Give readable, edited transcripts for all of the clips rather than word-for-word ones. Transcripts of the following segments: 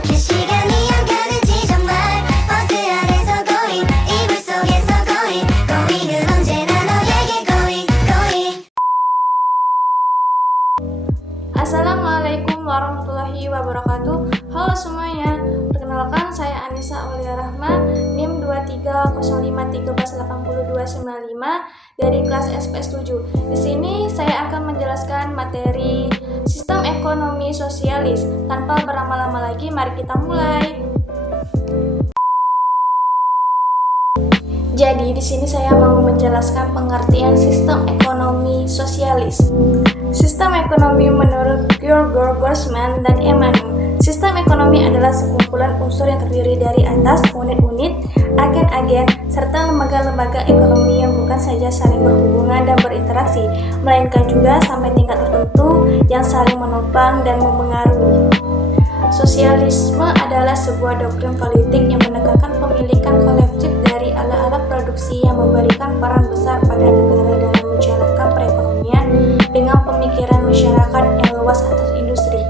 이렇게 시간이 안 가는지 정말 버스 안에서 going 이불 속에서 going은 언제나 너에게 going. Assalamualaikum warahmatullahi wabarakatuh. Halo semuanya, perkenalkan saya Anissa Aulia Rahma, NIM 2305138295 dari kelas SPS 7. Di sini saya akan menjelaskan materi Sistem Ekonomi Sosialis. Tanpa berlama-lama lagi, mari kita mulai. Jadi di sini saya mau menjelaskan pengertian sistem ekonomi sosialis. Sistem ekonomi menurut Gregor Grossman dan Emanuel. Sistem ekonomi adalah sekumpulan unsur yang terdiri dari atas unit-unit, agen-agen, serta lembaga-lembaga ekonomi yang bukan saja saling berhubungan dan berinteraksi, melainkan juga sampai tingkat tertentu yang saling menopang dan mempengaruhi. Sosialisme adalah sebuah doktrin politik yang menekankan pemilikan kolektif dari alat-alat produksi yang memberikan peran besar pada negara dalam menjalankan perekonomian dengan pemikiran masyarakat yang luas atas industri.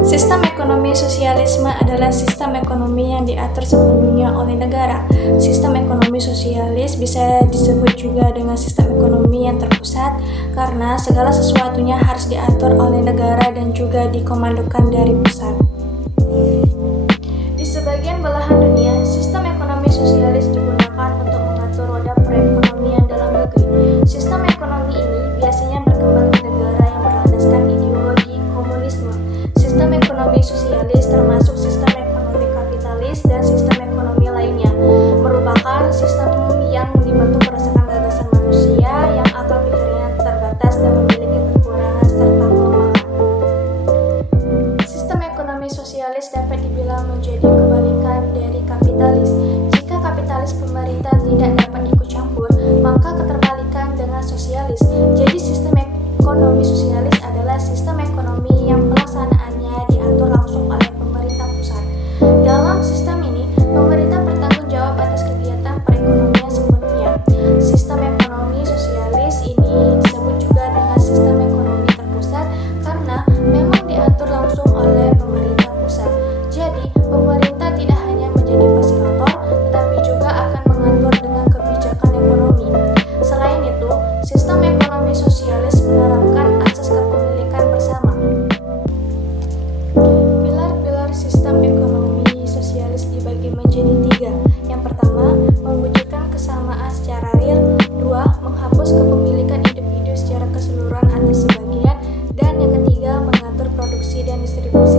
Sistem ekonomi sosialisme adalah sistem ekonomi yang diatur sepenuhnya oleh negara. Sistem ekonomi sosialis bisa disebut juga dengan sistem ekonomi yang terpusat karena segala sesuatunya harus diatur oleh negara dan juga dikomandokan dari pusat. Di sebagian belahan dunia, sistem ekonomi sosialis digunakan untuk mengatur roda perekonomian dalam negeri. Sistem ekonomi ini biasanya berkembang di negara yang berlandaskan ideologi komunisme. Sistem ekonomi sosialis termasuk sistem ekonomi kapitalis dan sistem ekonomi lainnya, merupakan sistem yang dibentuk berdasarkan gagasan manusia yang akal pikirnya terbatas dan memiliki kekurangan serta kelemahan. Sistem ekonomi sosialis dapat dibilang menjadi kebalikan dari kapitalis. Jika kapitalis pemerintah tidak dapat ikut campur, maka keterbalikan dengan sosialis. Jadi sistem ekonomi sosialis adalah sistem ekonomi yang pelaksanaannya diatur langsung oleh pemerintah pusat. Dalam sistem ini, pemerintah bertanggung jawab atas kegiatan perekonomian sepenuhnya. Sistem ekonomi sosialis ini disebut juga dengan sistem ekonomi terpusat karena memang diatur langsung oleh pemerintah pusat. Jadi, pemerintah tidak hanya menjadi fasilitator, tetapi juga akan mengatur dengan kebijakan ekonomi. Selain itu, sistem ekonomi sosialis menerapkan asas kepemilikan bersama. Pilar-pilar sistem ekonomi sosialis dibagi menjadi 3. Yang pertama, mewujudkan kesamaan secara real. 2. Menghapus kepemilikan individu secara keseluruhan atas sebagian. Dan yang ketiga, mengatur produksi dan distribusi